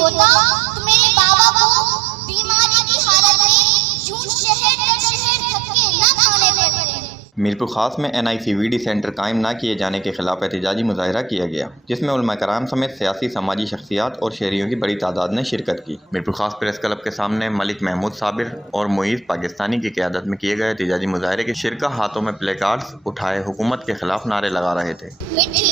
ہوتا تو میرے بابا کو بیماری کی حالت میں یوں شہر در شہر دھکے نہ کھانے پڑتے۔ میرپور خاص میں NICVD سینٹر قائم نہ کیے جانے کے خلاف احتجاجی مظاہرہ کیا گیا، جس میں علماء کرام سمیت سیاسی سماجی شخصیات اور شہریوں کی بڑی تعداد نے شرکت کی۔ میرپور خاص پریس کلب کے سامنے ملک محمود صابر اور معیز پاکستانی کی قیادت میں کیے گئے احتجاجی مظاہرے کے شرکا ہاتھوں میں پلے کارڈز اٹھائے حکومت کے خلاف نعرے لگا رہے تھے۔ مٹھی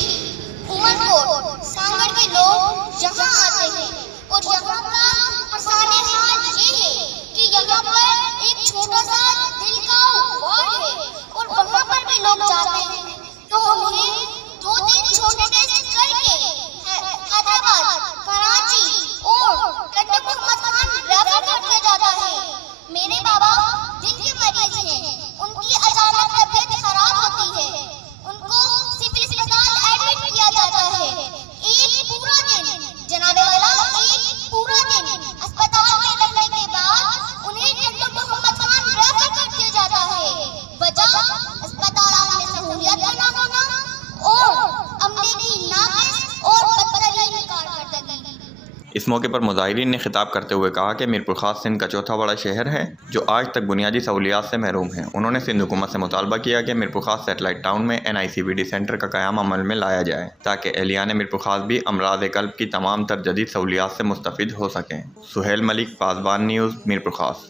عمر کوٹ سانگڑ کے لوگ یہاں آتے ہیں اور یہاں کا افسانہ حال یہ ہے کہ یہاں پر ایک چھوٹا سا دل کا وارڈ ہے اور وہاں پر بھی لوگ جاتے ہیں تو انہیں 2-3 چھوٹے ٹیسٹ کر کے حیدرآباد، کراچی اور ڈاکٹر محمد خان ریفر کر دیا جاتا ہے۔ میرے بابا دل کے مریض ہیں، ان کی اچانک طبیعت خراب ہوتی ہے، ان کو سول اسپتال ایڈمٹ کیا جاتا ہے۔ ایک پورا دن جناب والا ایک پورا دن اسپتال میں رہنے کے بعد انہیں ڈاکٹر محمد خان ریفر کر دیا جاتا ہے۔ وجہ اسپتالات میں سہولیات کا نہ ہونا اور عملے کی ناقص اور بدترین کارکردگی۔ اس موقع پر مظاہرین نے خطاب کرتے ہوئے کہا کہ میرپور خاص سندھ کا چوتھا بڑا شہر ہے جو آج تک بنیادی سہولیات سے محروم ہے۔ انہوں نے سندھ حکومت سے مطالبہ کیا کہ میرپور خاص سیٹلائٹ ٹاؤن میں NICVD سینٹر کا قیام عمل میں لایا جائے تاکہ اہلیان میرپور خاص بھی امراض قلب کی تمام تر جدید سہولیات سے مستفید ہو سکیں۔ سہیل ملک، پاسبان نیوز، میرپور خاص۔